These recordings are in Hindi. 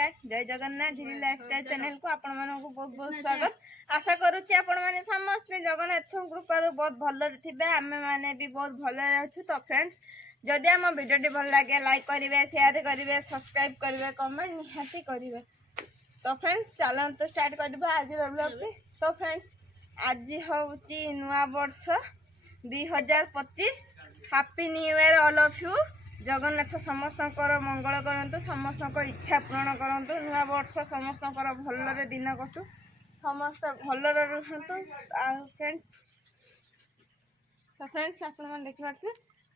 नमस्कार जय जगन्नाथ ढिली लाइफस्टाइल चैनल को आपण मानक बहुत बहुत स्वागत आशा करूची आपण माने समस्त जगन्नाथ कृपा बहुत भलरे थिबे आमे माने भी बहुत भलरे अछु। तो फ्रेंड्स जदि आम वीडियोटी भल लगे लाइक करेंगे शेयर करेंगे सब्सक्राइब करेंगे कमेंट निहाती करेंगे। तो फ्रेंड्स चलो तो स्टार्ट करबा आज ब्लॉग। तो फ्रेंड्स आज होची नुआ वर्ष 2025 happy new year all of you. Jagannath समस्त मंगल करंतु समस्त इच्छा पूर्ण करंतु नुआ वर्ष समस्त भलरे दिन कटू समस्त भलरे रुहंतु। फ्रेंड्स तो फ्रेंड्स आपन देखि पारथि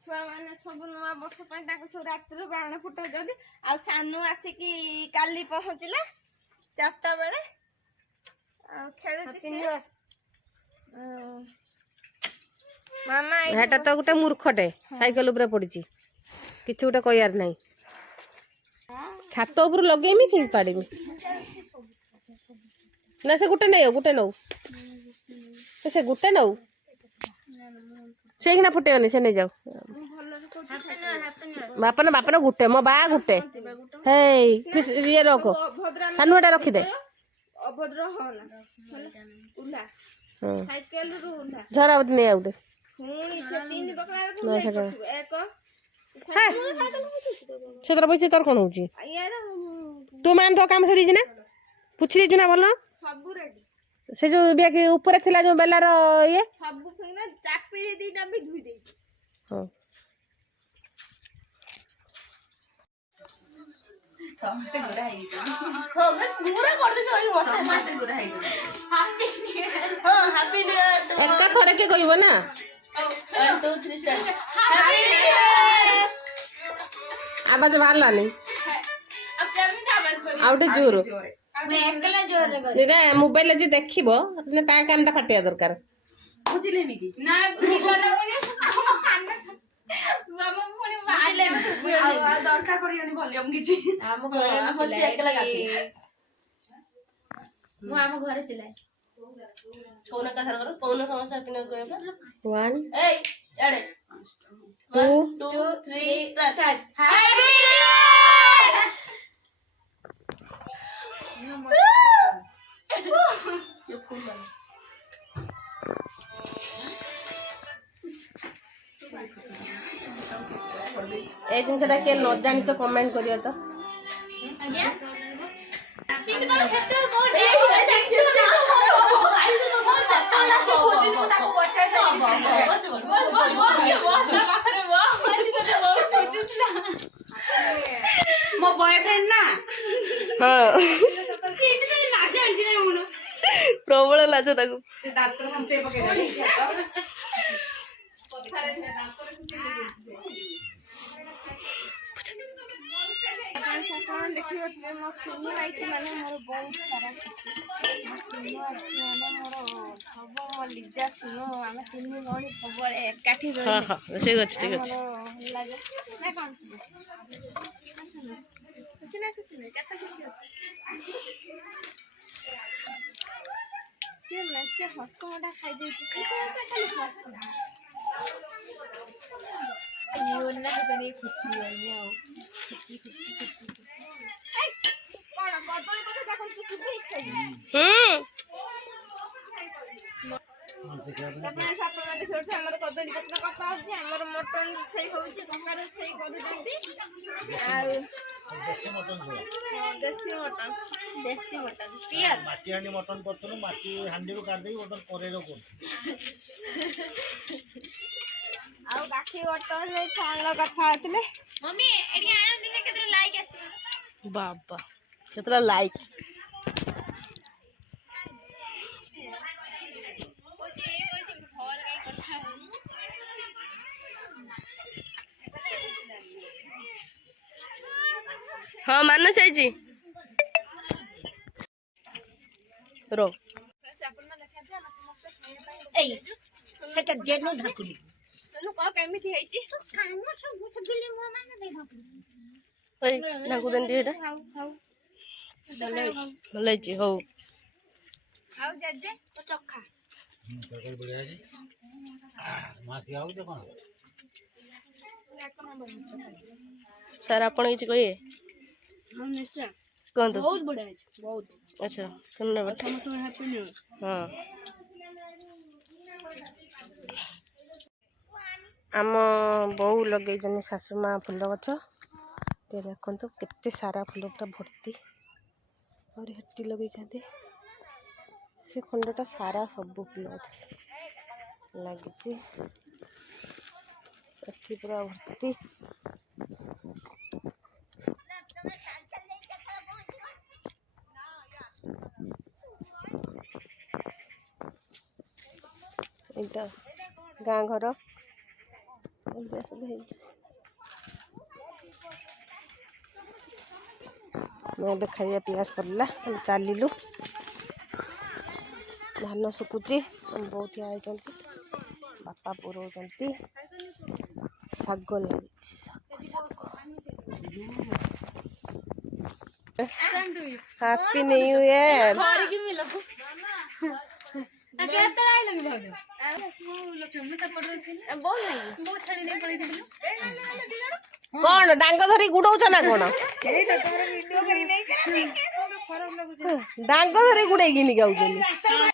छुआ माने सब नुआ वर्ष पय ताको सब रात्रि बाण फुटा जदी आ सानू आसिकी काली पहुंचला 4टा बेले आ खेलुची मामा हेटा तो गोटे मूर्खटे साइकेल ऊपर पड़ी किछु गोटे कहयार नहीं छात ऊपर लगेमी कि पाड़ीमी ना से गोटे नहीं गोटे नौ से गोटे नौ से फुटेबनी से नहीं जाओ बापन बापन गोटे मो बा गोटे हे ये रख सानू एटा रखिदे अभद्र होला उला साइकेल रु उला झरा नहीं आउटे हुनी से तीन बकला एक से बैसे तोर कौन होची तू मान तो काम सरी ना पूछ दे ना भल सब रेडी से जो बैग ऊपर थिला जो बेलार ये सब फिंगना चापी दीटा भी धुई दे। हां समस्त गुरा है सब पूरा कर दे जो मत समस्त गुरा है हैप्पी न्यू ईयर। हां हैप्पी न्यू ईयर एक थरे के कहबो ना 1 2 3 स्टार्ट हैप्पी न्यू ईयर आवाज बाहरला नहीं अब केमि आवाज करी आउटे जोर मैं एकला जोर रे करी जे मोबाइल जे देखिबो ने ता कानटा फाटिया दरकार बुझिले मिदी ना बुझिला ना पुनी मामा पुनी बुझिले दरकार पड़ियोनी वॉल्यूम किछि हम घरे में चले एकला गाती मु हम घरे चले छोना का सर करो पौन समस्या पिन कहबो 1 ए एड़े 2 2 3 स्टार्ट हैप्पी न्यू ईयर ए जिनसटा के न जानिछ कमेंट करियो तो आज्ञा ठीक तो खेतल कोड ए मो बॉयफ्रेंड ना हां लाज आंटी ना मोनो प्रबल लाज ताकू से दांतर हमसे पकड़े पथारे से दांतर देखिए मो सुनु आई माने मोर बहुत सारा मो सुनु आई माने मोर सब मो लिजा सुनु हम तीन गणी सब एकाठी रही। हां हां ठीक अछि ठीक अछि लागे ना कौन खुशी ना केता खुशी अछि से मैचे हसुटा खाई देती से खाली हस न्यून ना कने खुशी है आओ खुशी खुशी खुशी ए कोन बदल को जा खुशी खुशी खाई अपने सापना देखो हमर कदली कतना कथा होची हमर मटन सही होची ककार सही करू दंती आ देसी मटन पियर माटी हांडी मटन करथनो माटी हांडी रो काट देई मटन करे रो कोन आ बाकी मटन रे छानला कथा आतले मम्मी एडी आना दिखे केतरा लाइक आसी बाबा केतरा लाइक हाँ मानस आइजी रो ए सेटा जेनो धाकुली सुनु को केमिति हेची कानो सब सगले मो माने दे धाकुली ओइ नाकु दंडी हेटा हाउ भलैची हो हाउ जजे तो चखा तरकारी बढ़िया जी मासी आउ तो कोन सर आपण किछ कहिए हम निश्चय କୁହନ୍ତୁ ବହୁତ ବଢିଆ ହେଇଛି ବହୁତ। ଆଚ୍ଛା ଧନ୍ୟବାଦ ସମସ୍ତଙ୍କୁ ହ୍ୟାପି ନ୍ୟୁ ଇୟର। ହଁ ଆମ ବୋଉ ଲଗେଇଛନ୍ତି ଶାଶୁ ମା ଫୁଲ ଗଛ ଟିକେ ଦେଖନ୍ତୁ କେତେ ସାରା ଫୁଲ ପୁରା ଭର୍ତ୍ତି ଆହୁରି ହେଟି ଲଗେଇଛନ୍ତି ସେ ଖଣ୍ଡଟା ସାରା ସବୁ ଫୁଲ ଗଛ ଲାଗିଛି ଏଠି ପୁରା ଭର୍ତ୍ତି ଏଇଟା ଗାଁ ଘର ଏଇଟା ସବୁ ହେଇଛି ଆମେ ଏବେ ଖାଇବା ପିଇବା ସରିଲା ଆମେ ଚାଲିଲୁ ଧାନ ଶୁଖୁଛି ଆମ ବୋଉ ଠିଆ ହେଇଛନ୍ତି ବାପା ପୁରଉଛନ୍ତି ଶାଗ ଲାଗିଛି ଶାଗ ହାପି ନ୍ୟୁ ଇୟର କଣ ଡାଙ୍ଗ ଧରି ଗୁଡଉଛ ନା କଣ ଡାଙ୍ଗ ଧରି ଗୁଡେଇକି ଯାଉଛନ୍ତି